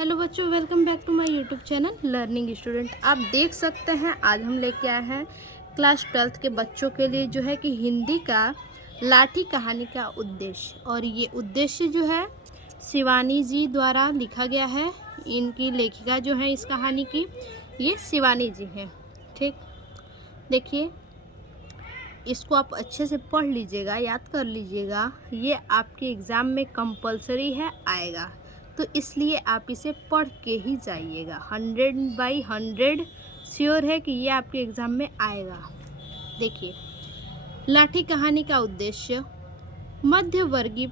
Hello बच्चों, welcome back to my YouTube channel learning student. आप देख सकते हैं आज हम लेके आए हैं क्लास 12th के बच्चों के लिए जो है कि हिंदी का लाठी कहानी का उद्देश्य। और ये उद्देश्य जो है शिवानी जी द्वारा लिखा गया है। इनकी लेखिका जो है इस कहानी की ये शिवानी जी हैं। ठीक, देखिए इसको आप अच्छे से पढ़ लीजिएगा, याद कर लीजिएगा। ये आपके एग्ज़ाम में कंपलसरी है, आएगा, तो इसलिए आप इसे पढ़ के ही जाइएगा। 100/100 श्योर है कि ये आपके एग्ज़ाम में आएगा। देखिए, लाठी कहानी का उद्देश्य मध्यवर्गीय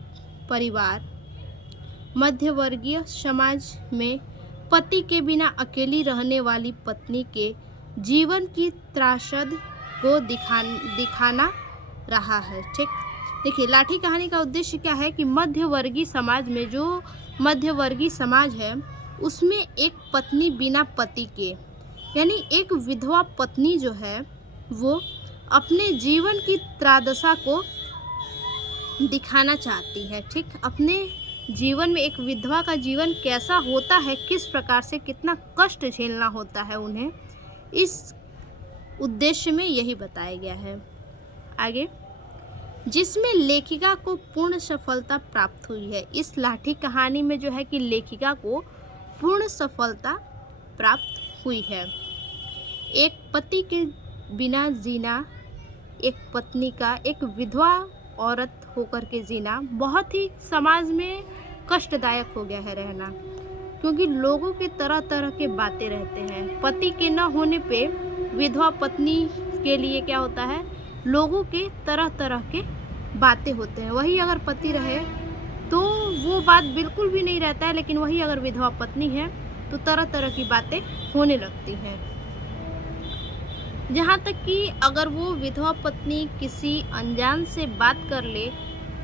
परिवार, मध्यवर्गीय समाज में पति के बिना अकेली रहने वाली पत्नी के जीवन की त्रासद को दिखाना रहा है। ठीक, देखिए लाठी कहानी का उद्देश्य क्या है कि मध्यवर्गीय समाज में, जो मध्यवर्गीय समाज है उसमें एक पत्नी बिना पति के, यानी एक विधवा पत्नी जो है वो अपने जीवन की त्रादशा को दिखाना चाहती है। ठीक, अपने जीवन में एक विधवा का जीवन कैसा होता है, किस प्रकार से कितना कष्ट झेलना होता है उन्हें, इस उद्देश्य में यही बताया गया है। आगे, जिसमें लेखिका को पूर्ण सफलता प्राप्त हुई है। इस लाठी कहानी में जो है कि लेखिका को पूर्ण सफलता प्राप्त हुई है। एक पति के बिना जीना, एक पत्नी का, एक विधवा औरत होकर के जीना बहुत ही समाज में कष्टदायक हो गया है रहना, क्योंकि लोगों के तरह तरह के बातें रहते हैं। पति के न होने पे विधवा पत्नी के लिए क्या होता है, लोगों के तरह तरह के बातें होते हैं। वही अगर पति रहे तो वो बात बिल्कुल भी नहीं रहता है, लेकिन वही अगर विधवा पत्नी है तो तरह तरह की बातें होने लगती हैं। जहाँ तक कि अगर वो विधवा पत्नी किसी अनजान से बात कर ले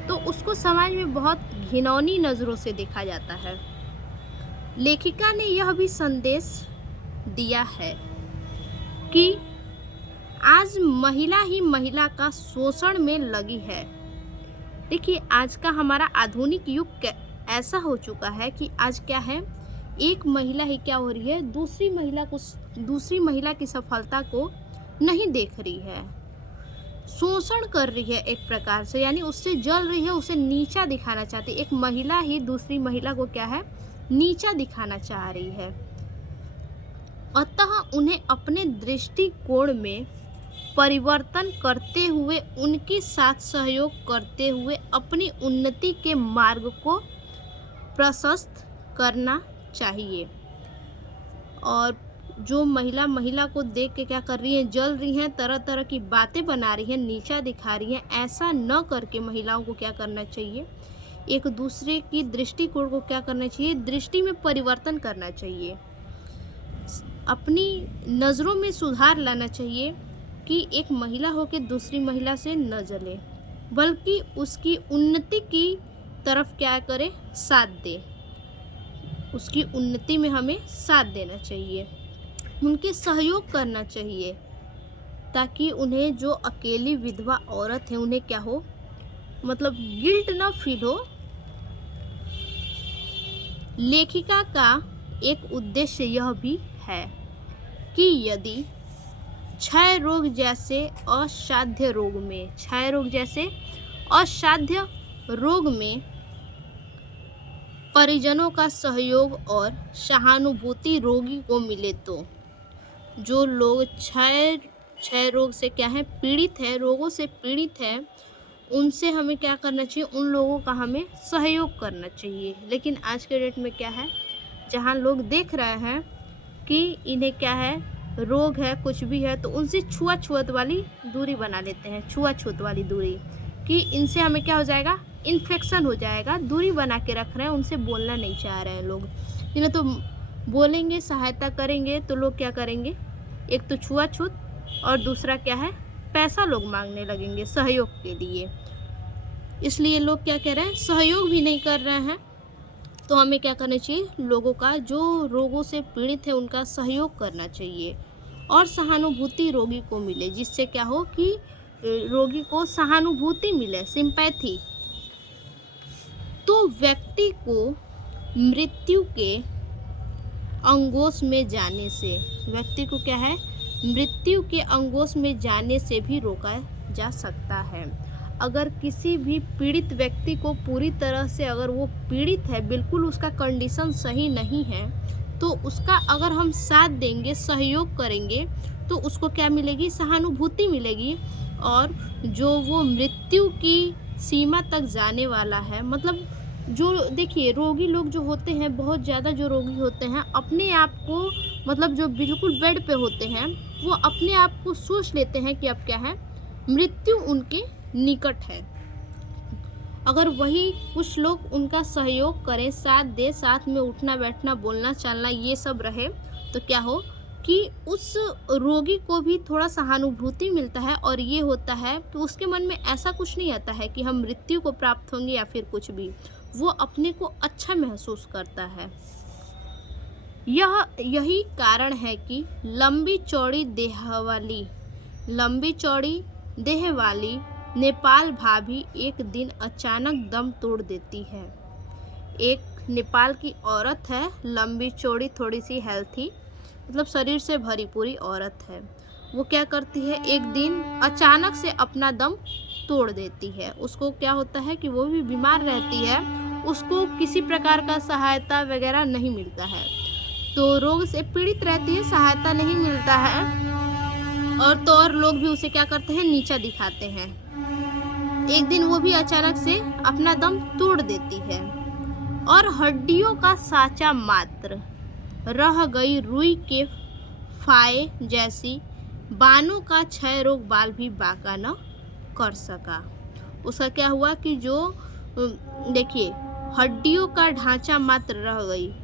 तो उसको समाज में बहुत घिनौनी नज़रों से देखा जाता है। लेखिका ने यह भी संदेश दिया है कि आज महिला ही महिला का शोषण में लगी है। देखिए, आज का हमारा आधुनिक युग ऐसा हो चुका है कि आज क्या है, एक महिला ही क्या हो रही है, दूसरी महिला की सफलता को नहीं देख रही है, शोषण कर रही है एक प्रकार से, यानी उससे जल रही है, उसे नीचा दिखाना चाहती है। एक महिला ही दूसरी महिला को क्या है, नीचा दिखाना चाह रही है। अतः उन्हें अपने दृष्टिकोण में परिवर्तन करते हुए, उनके साथ सहयोग करते हुए अपनी उन्नति के मार्ग को प्रशस्त करना चाहिए। और जो महिला को देख के क्या कर रही हैं, जल रही हैं, तरह तरह की बातें बना रही हैं, नीचा दिखा रही हैं, ऐसा न करके महिलाओं को क्या करना चाहिए, एक दूसरे की दृष्टिकोण को क्या करना चाहिए, दृष्टि में परिवर्तन करना चाहिए, अपनी नज़रों में सुधार लाना चाहिए कि एक महिला होकर दूसरी महिला से न जले, बल्कि उसकी उन्नति की तरफ क्या करे, साथ दे। उसकी उन्नति में हमें साथ देना चाहिए, उनके सहयोग करना चाहिए, ताकि उन्हें, जो अकेली विधवा औरत है, उन्हें क्या हो, मतलब गिल्ट ना फील हो। लेखिका का एक उद्देश्य यह भी है कि यदि क्षय रोग जैसे असाध्य रोग में परिजनों का सहयोग और सहानुभूति रोगी को मिले, तो जो लोग क्षय रोग से क्या है, पीड़ित है, रोगों से पीड़ित है, उनसे हमें क्या करना चाहिए, उन लोगों का हमें सहयोग करना चाहिए। लेकिन आज के डेट में क्या है, जहाँ लोग देख रहे हैं कि इन्हें क्या है, रोग है, कुछ भी है, तो उनसे छुआछूत वाली दूरी बना लेते हैं, छुआछूत वाली दूरी, कि इनसे हमें क्या हो जाएगा, इन्फेक्शन हो जाएगा, दूरी बना के रख रहे हैं, उनसे बोलना नहीं चाह रहे हैं लोग। इन्हें तो बोलेंगे, सहायता करेंगे तो लोग क्या करेंगे, एक तो छुआछूत और दूसरा क्या है, पैसा लोग मांगने लगेंगे सहयोग के लिए। इसलिए लोग क्या कह रहे हैं, सहयोग भी नहीं कर रहे हैं। तो हमें क्या करना चाहिए, लोगों का, जो रोगों से पीड़ित है उनका सहयोग करना चाहिए, और सहानुभूति रोगी को मिले, जिससे क्या हो कि रोगी को सहानुभूति मिले, सिंपैथी। तो व्यक्ति को मृत्यु के अंगोश में जाने से, व्यक्ति को क्या है, मृत्यु के अंगोश में जाने से भी रोका जा सकता है। अगर किसी भी पीड़ित व्यक्ति को पूरी तरह से, अगर वो पीड़ित है, बिल्कुल उसका कंडीशन सही नहीं है, तो उसका अगर हम साथ देंगे, सहयोग करेंगे, तो उसको क्या मिलेगी, सहानुभूति मिलेगी। और जो वो मृत्यु की सीमा तक जाने वाला है, मतलब जो देखिए रोगी लोग जो होते हैं, बहुत ज़्यादा जो रोगी होते हैं, अपने आप को, मतलब जो बिल्कुल बेड पे होते हैं, वो अपने आप को सोच लेते हैं कि अब क्या है, मृत्यु उनके निकट है। अगर वही कुछ लोग उनका सहयोग करें, साथ दे, साथ में उठना बैठना, बोलना चालना, ये सब रहे, तो क्या हो कि उस रोगी को भी थोड़ा सहानुभूति मिलता है। और ये होता है कि उसके मन में ऐसा कुछ नहीं आता है कि हम मृत्यु को प्राप्त होंगे या फिर कुछ भी, वो अपने को अच्छा महसूस करता है। यही कारण है कि लंबी चौड़ी देह वाली नेपाल भाभी एक दिन अचानक दम तोड़ देती है। एक नेपाल की औरत है, लंबी चौड़ी, थोड़ी सी हेल्थी, मतलब शरीर से भरी पूरी औरत है। वो क्या करती है, एक दिन अचानक से अपना दम तोड़ देती है। उसको क्या होता है कि वो भी बीमार रहती है, उसको किसी प्रकार का सहायता वगैरह नहीं मिलता है, तो रोग से पीड़ित रहती है, सहायता नहीं मिलता है, और तो और लोग भी उसे क्या करते हैं, नीचा दिखाते हैं। एक दिन वो भी अचानक से अपना दम तोड़ देती है और हड्डियों का साँचा मात्र रह गई रुई के फाये जैसी, बानों का क्षय रोग बाल भी बाका न कर सका। उसका क्या हुआ कि जो देखिए हड्डियों का ढांचा मात्र रह गई,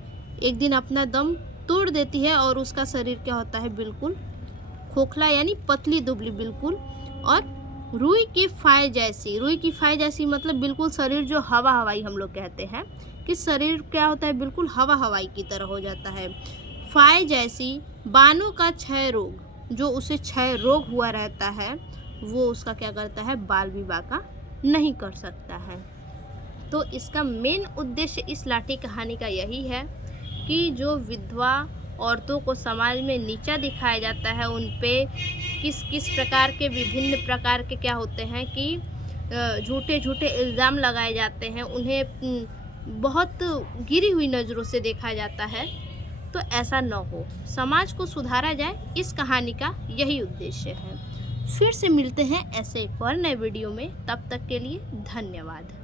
एक दिन अपना दम तोड़ देती है और उसका शरीर क्या होता है, बिल्कुल खोखला, यानी पतली दुबली बिल्कुल, और रुई की फाय जैसी मतलब बिल्कुल शरीर जो हवा हवाई हम लोग कहते हैं कि शरीर क्या होता है, बिल्कुल हवा हवाई की तरह हो जाता है। फाय जैसी, बानों का क्षय रोग, जो उसे क्षय रोग हुआ रहता है, वो उसका क्या करता है, बाल विवाह का नहीं कर सकता है। तो इसका मेन उद्देश्य इस लाठी कहानी का यही है कि जो विधवा औरतों को समाज में नीचा दिखाया जाता है, उन पे किस किस प्रकार के विभिन्न प्रकार के क्या होते हैं कि झूठे इल्ज़ाम लगाए जाते हैं, उन्हें बहुत गिरी हुई नज़रों से देखा जाता है। तो ऐसा न हो, समाज को सुधारा जाए, इस कहानी का यही उद्देश्य है। फिर से मिलते हैं ऐसे एक और नए वीडियो में, तब तक के लिए धन्यवाद।